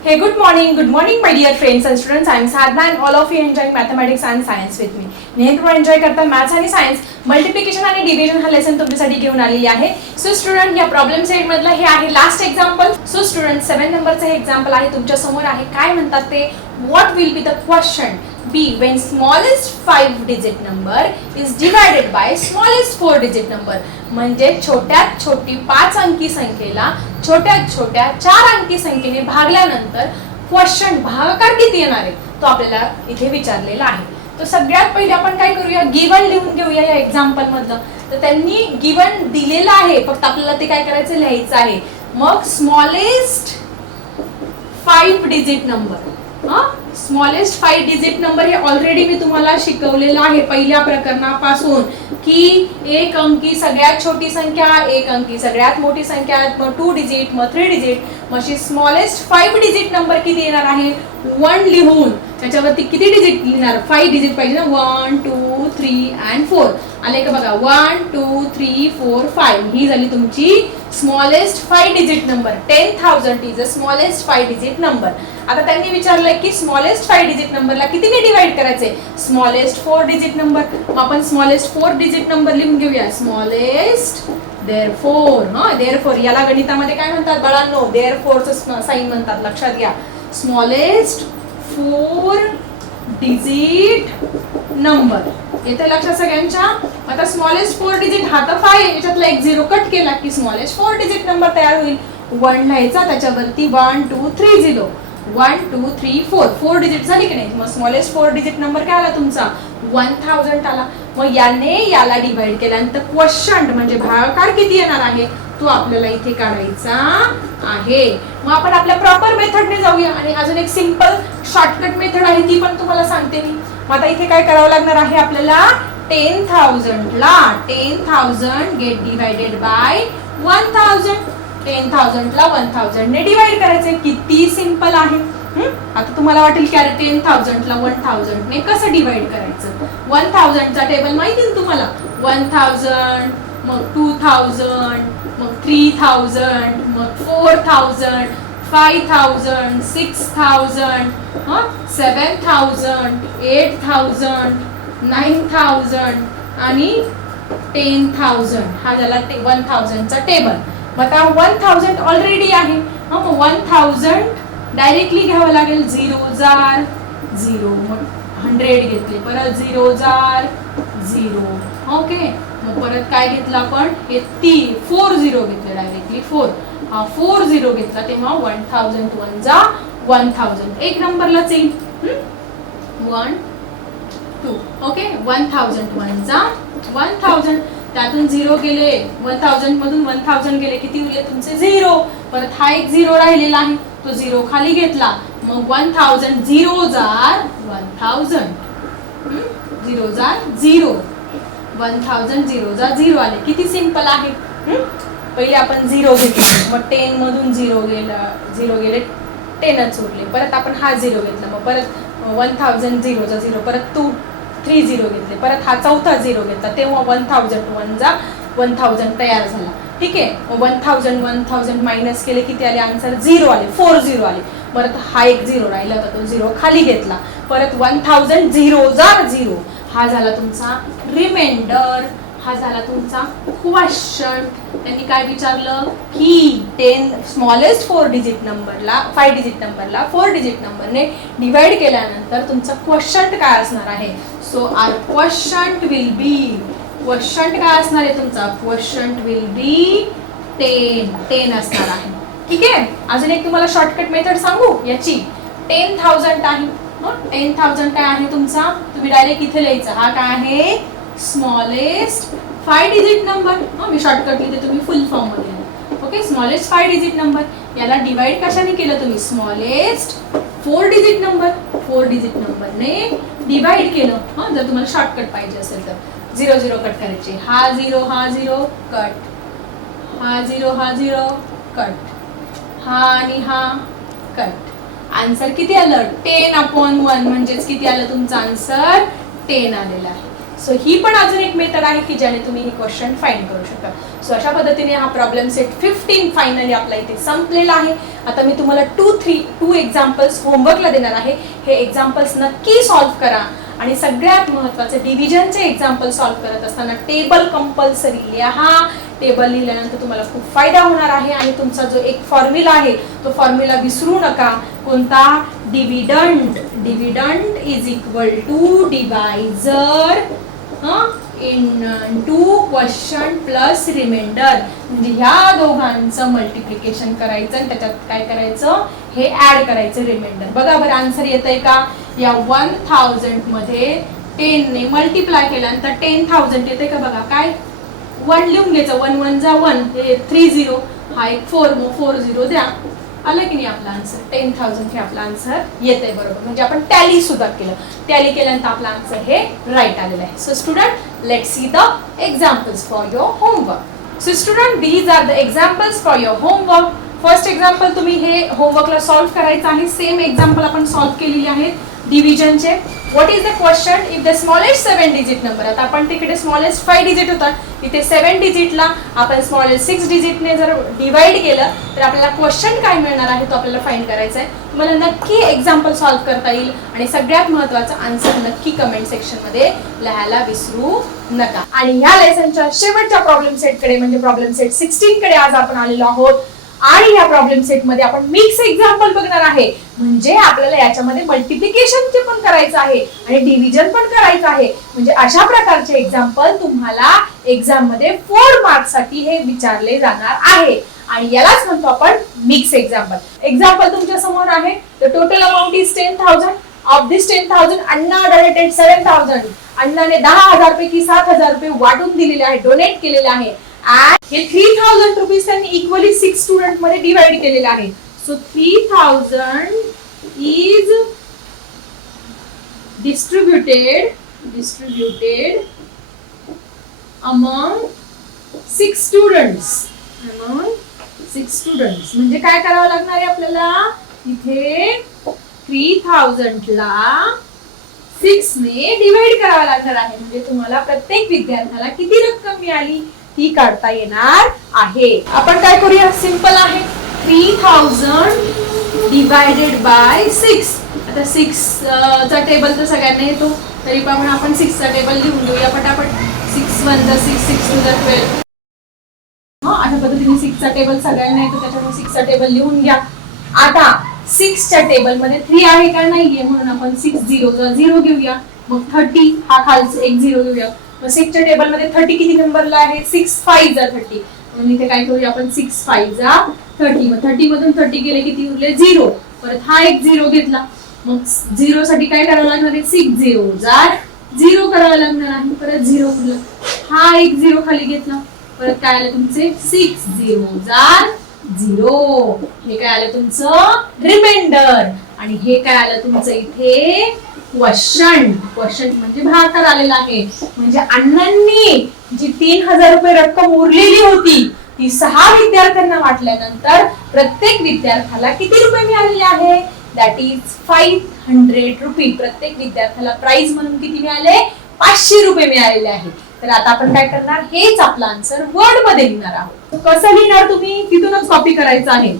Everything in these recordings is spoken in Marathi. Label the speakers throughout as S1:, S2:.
S1: Hey, good morning, good morning, my dear friends and students. I am Sadhna and all of you enjoying mathematics and science with me. नेहमी तुम्ही एन्जॉय करता मॅथ्स आणि सायन्स मल्टिप्लिकेशन आणि डिव्हिजन हा लेसन तुमच्यासाठी घेऊन आलेली आहे. सो स्टुडंट या प्रॉब्लेम सेट मधलं हे आहे last example so student seven नंबरचं हे एक्झाम्पल आहे तुमच्यासमोर आहे. काय म्हणतात ते? What will be the question be when smallest five digit number is divided by smallest four digit number म्हणजे छोट्यात छोटी पाच अंकी संख्येला छोट्यात छोट्या चार अंकी संख्येने भागल्यानंतर क्वेश्चन भागाकार किती येणार आहे? तो आपल्याला इथे विचारलेला आहे. तर सगळ्यात पहिले आपण काय करूया? गिवन लिहून घेऊया या एक्झाम्पल मधलं तर त्यांनी गिवन दिलेलं आहे. फक्त आपल्याला ते काय करायचं? लिहायचं आहे. मग स्मॉलेस्ट फाईव्ह डिजिट नंबर हां? स्मॉलेस्ट फाईव्ह डिजिट नंबर हे ऑलरेडी मी तुम्हाला शिकवलेलं आहे पहिल्या प्रकरणापासून की एक अंकी सगळ्यात छोटी संख्या एक अंकी सगळ्यात मोठी संख्या मग टू डिजिट मग थ्री डिजिट मग स्मॉलेस्ट फाईव्ह डिजिट नंबर किती येणार आहे? वन लिहून. त्याच्यावरती किती डिजिट लिहिणार? फाईव्ह डिजिट पाहिजे ना? One two three and four आले का बघा? One two three four five ही झाली तुमची smallest five digit number ten thousand is a smallest five digit number आता त्यांनी विचारलंय की स्मॉलेस्ट फाईव्ह डिजिट नंबरला कितीने डिवाइड करायचे? स्मॉलेस्ट फोर डिजिट नंबर मग आपण स्मॉलेस्ट फोर डिजिट नंबर लिहून घेऊया. स्मॉलेस्ट देअर फोर हा देअर फोर याला गणितामध्ये काय म्हणतात बाळांनो? देअर फोरचं साईन म्हणतात. लक्षात घ्या. Smallest four digit number. येते लक्षात सगळ्यांच्या? आता स्मॉलेस्ट फोर डिजिट हा तर फाय याच्यातला एक झिरो कट केला की स्मॉलेस्ट फोर डिजिट नंबर तयार होईल. वन लिहायचा त्याच्यावरती one two three zero one two three four four digit झाली की नाही? मग स्मॉलेस्ट फोर डिजिट नंबर काय आला तुमचा? वन थाउजंड आला. मग याने याला डिवाइड केल्यानंतर क्वेश्चन म्हणजे भागाकार किती येणार आहे? तो आपल्याला इथे काढायचा आहे. मग आपण आपल्या प्रॉपर मेथडने जाऊया. आणि अजून एक सिंपल शॉर्टकट मेथड आहे ती पण तुम्हाला सांगते मी. मग आता इथे काय करावं लागणार आहे आपल्याला? Ten थाउजंडला ten thousand get divided by one thousand ten थाउजंडला one थाउजंडने डिवाइड करायचे किती सिंपल आहे. आता तुम्हाला वाटेल की अरे टेन थाउजंडला वन थाउजंडने कसं डिवाइड करायचं? वन थाउजंडचा टेबल माहिती ना तुम्हाला? वन थाउजंड मग टू थाउजंड मग थ्री थाउजंड मग four thousand five thousand six thousand हां? Seven thousand eight thousand nine thousand आणि टेन थाउजंड हा झाला ते वन थाउजंडचा टेबल मग आता वन थाउजंड ऑलरेडी आहे. हां मग वन थाउजंड डायरेक्टली घ्यावं लागेल. झिरो जार झिरो मग हंड्रेड घेतले. परत झिरो जार झिरो ओके मग परत काय घेतलं आपण? हे ती फोर झिरो घेतले डायरेक्टली फोर हा फोर झिरो घेतला तेव्हा वन थाउजंड वन जा वन थाउजंड एक नंबरलाच येईल one two okay one thousand one जा वन थाउजंड त्यातून झिरो गेले. वन थाउजंड मधून वन थाउजंड गेले. किती उरले? तुमचे झिरो परत हा एक झिरो राहिलेला आहे. तो झिरो खाली घेतला. मग वन थाउजंड झिरो जार वन थाउजंड झिरो जार झिरो वन थाउजंड झिरो जार झिरो आले. किती सिंपल आहे? पहिले आपण झिरो घेतले. मग टेन मधून झिरो गेला झिरो गेले टेनच उरले. परत आपण हा झिरो घेतला. मग परत वन थाउजंड झिरोचा झिरो परत टू थ्री झिरो घेतले. परत हा चौथा झिरो घेतला. तेव्हा वन थाउजंड वन जा वन थाउजंड तयार झाला. ठीक आहे? मग one thousand one thousand minus केले किती आले? आन्सर झिरो आले. फोर झिरो आले. परत हा एक झिरो राहिला होता. तो झिरो खाली घेतला. परत वन थाउजंड झिरो जा झिरो हा झाला तुमचा रिमेंडर हा झाला तुमचा क्वेश्चन त्यांनी काय विचारलं? की टेन स्मॉलेस्ट फोर डिजिट नंबरला फाय डिजिट नंबरला फोर डिजिट नंबरने डिवाइड केल्यानंतर तुमचा क्वेश्चन काय असणार आहे? So our question will be question काय असणार आहे तुमचा? Question will be ten ten असणार आहे. ठीक आहे? अजून एक तुम्हाला शॉर्टकट मेथड सांगू? याची. टेन थाउजंड आहे. टेन थाउजंड काय आहे तुमचा? तुम्ही डायरेक्ट इथे लिहायचा. हा काय आहे? स्मॉलेस्ट फाय डिजिट नंबर मी शॉर्टकट लिहिते तुम्ही फुल फॉर्ममध्ये okay smallest five digit number याला डिवाइड कशाने केलं तुम्ही? Smallest four digit number four digit नंबरने डिवाइड केलं. हां जर तुम्हाला शॉर्टकट पाहिजे असेल तर. झिरो झिरो कट करायचे. हा झिरो हा झिरो कट हा झिरो हा झिरो कट हा आणि हा कट आन्सर किती आलं? टेन अपॉन वन म्हणजेच किती आलं तुमचं आन्सर टेन आलेलं आहे. सो ही पण अजून एक मेथड आहे की ज्याने तुम्ही हे क्वेश्चन फाईंड करू शकता. सो अशा पद्धतीने हा प्रॉब्लेम सेट फिफ्टीन फायनली आपला इथे संपलेला आहे. आता मी तुम्हाला टू थ्री टू एक्झाम्पल्स होमवर्कला देणार आहे. हे एक्झाम्पल्स नक्की सॉल्व्ह करा. आणि सगळ्यात महत्त्वाचं डिव्हिजनचे एक्झाम्पल सॉल्व्ह करत असताना टेबल कंपल्सरी लिहा. टेबल लिहिल्यानंतर तुम्हाला खूप फायदा होणार आहे. आणि तुमचा जो एक फॉर्म्युला आहे तो फॉर्म्युला विसरू नका. कोणता? Dividend dividend is equal to divisor into question plus reminder म्हणजे ह्या दोघांचं मल्टिप्लिकेशन करायचं आणि त्याच्यात काय करायचं? हे ऍड करायचं रिमाइंडर बघा बरं आन्सर येत आहे का? या वन थाउजंडमध्ये टेनने मल्टिप्लाय केल्यानंतर टेन थाउजंड येते का बघा? काय? वन लिहून घ्यायचं. वन वन जा वन हे थ्री झिरो हा एक फोर मग फोर झिरो द्या. आलं की नाही आपला आन्सर टेन थाउजंड हे आपला आन्सर येत आहे बरोबर. म्हणजे आपण टॅली सुद्धा केलं. टॅली केल्यानंतर आपला आन्सर हे राईट आलेलं आहे. So student let see the examples for your homework so student these are the examples for your homework first example तुम्ही हे होमवर्कला सॉल्व्ह करायचं आहे. सेम एक्झाम्पल आपण सॉल्व्ह केलेली आहेत डिव्हिजनचे what is the question if the smallest seven digit number आता आपण तिकडे स्मॉलेस्ट फाईव्ह डिजिट होता इथे सेवन डिजिटला आपण स्मॉलेस्ट सिक्स डिजिटने जर डिवाइड केलं तर आपल्याला क्वेश्चन काय मिळणार आहे तो आपल्याला फाईंड करायचा आहे तुम्हाला नक्की एक्झाम्पल सॉल्व्ह करता येईल आणि सगळ्यात महत्त्वाचा आन्सर नक्की कमेंट सेक्शनमध्ये लिहायला विसरू नका. आणि ह्या लेसनच्या शेवटच्या प्रॉब्लेम सेटकडे म्हणजे प्रॉब्लेम सेट सिक्स्टीन कडे आज आपण आलेलो आहोत. आणि या प्रॉब्लेम सेटमध्ये आपण मिक्स एक्झाम्पल बघणार आहे. म्हणजे आपल्याला याच्यामध्ये मल्टिप्लिकेशनचे पण करायचं आहे आणि डिव्हिजन पण करायचं आहे. म्हणजे अशा प्रकारचे एक्झाम्पल तुम्हाला एक्झाममध्ये फोर मार्क्ससाठी हे विचारले जाणार आहे. आणि यालाच म्हणतो आपण मिक्स एक्झाम्पल एक्झाम्पल तुमच्यासमोर आहे. The total amount is ten thousand of this ten thousand Anna donated seven thousand अण्णाने दहा हजार पैकी सात हजार रुपये वाटून दिलेले आहे डोनेट केलेले आहे. अँड हे थ्री थाउजंड रुपीज त्यांनी इक्वली सिक्स स्टुडंटमध्ये डिवाइड केलेले आहे. So three thousand is distributed distributed among six students. Among six students. म्हणजे काय करावं लागणार आहे आपल्याला? इथे थ्री थाउजंडला सिक्स ने डिवाइड करावं लागणार आहे. म्हणजे तुम्हाला प्रत्येक विद्यार्थ्याला किती रक्कम मिळाली? ती काढता येणार आहे. आपण काय करूया? सिंपल आहे. Three thousand divided by six आता सिक्स चा टेबल तर सगळ्यांना येतो. तरी पण आपण सिक्सचा टेबल लिहून घेऊया पटापट. सिक्स वन द सिक्स सिक्स टू द ट्वेल्व हा अशा पद्धतीने सिक्सचा टेबल सगळ्यांना येतो. त्याच्यामुळे सिक्सचा टेबल लिहून घ्या. आता सिक्सच्या टेबलमध्ये थ्री आहे का नाहीये? म्हणून आपण सिक्स झिरोचा झिरो घेऊया. मग थर्टी हा खालचा एक झिरो घेऊया. मग सिक्सच्या टेबलमध्ये थर्टी किती नंबरला आहे? सिक्स फाईव्ह जा थर्टी म्हणून इथे काय करूया आपण? सिक्स फाईव्ह जा थर्टी. मग थर्टी मधून थर्टी गेले किती उरले झिरो. परत हा एक झिरो घेतला. मग झिरो साठी काय करावं लागणार आहे? सिक्स झिरो जार झिरो करावं लागणार आहे परत झिरो उरला. हा एक झिरो खाली घेतला. परत काय आलं तुमचे? सिक्स झिरो जार झिरो. हे काय आलं तुमचं? रिमाइंडर आणि हे काय आलं तुमचं इथे? क्वेश्चन क्वेश्चन म्हणजे भागाकार आलेला आहे. म्हणजे अण्णांनी जी तीन हजार रुपये रक्कम उरलेली होती ती सहा विद्यार्थ्यांना वाटल्यानंतर प्रत्येक विद्यार्थ्याला किती रुपये मिळालेले आहे? That is five hundred rupee प्रत्येक विद्यार्थ्याला प्राइस म्हणून किती मिळाले? पाचशे रुपये मिळालेले आहे तर आता आपण काय करणार? हेच आपला आन्सर वर्डमध्ये लिहिणार आहोत. कसं लिहिणार तुम्ही? तिथूनच कॉपी करायचं आहे.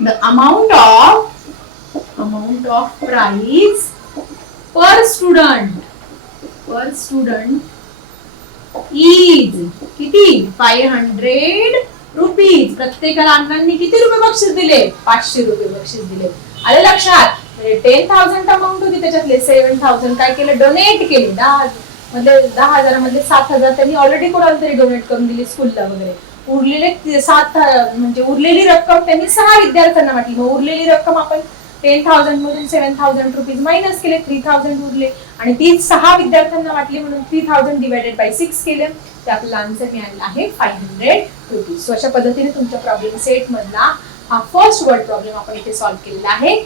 S1: The amount of amount of price per student per student is किती? फाय हंड्रेड रुपीज प्रत्येकाला अण्णांनी किती रुपये बक्षीस दिले? पाचशे रुपये बक्षीस दिले. आले लक्षात? टेन थाउजंड अमाऊंट होती त्याच्यातले. सेव्हन थाउजंड काय केलं? डोनेट केले. दहा म्हणजे दहा हजारामध्ये सात हजार त्यांनी ऑलरेडी कोणाला तरी डोनेट करून दिले स्कूलला वगैरे. उरलेले सात म्हणजे उरलेली रक्कम त्यांनी सहा विद्यार्थ्यांना वाटली. मग उरलेली रक्कम आपण टेन थाउजंड मधून सेव्हन थाउजंड रुपीज मायनस केले थ्री थाउजंड उरले. आणि ती सहा विद्यार्थ्यांना वाटली म्हणून three thousand divided by six केले. ते आपल्याला आन्सर मिळालेला आहे फाय हंड्रेड रुपीज सो अशा पद्धतीने तुमच्या प्रॉब्लेम सेट मधला हा फर्स्ट वर्ड प्रॉब्लेम आपण इथे सॉल्व्ह केलेला आहे.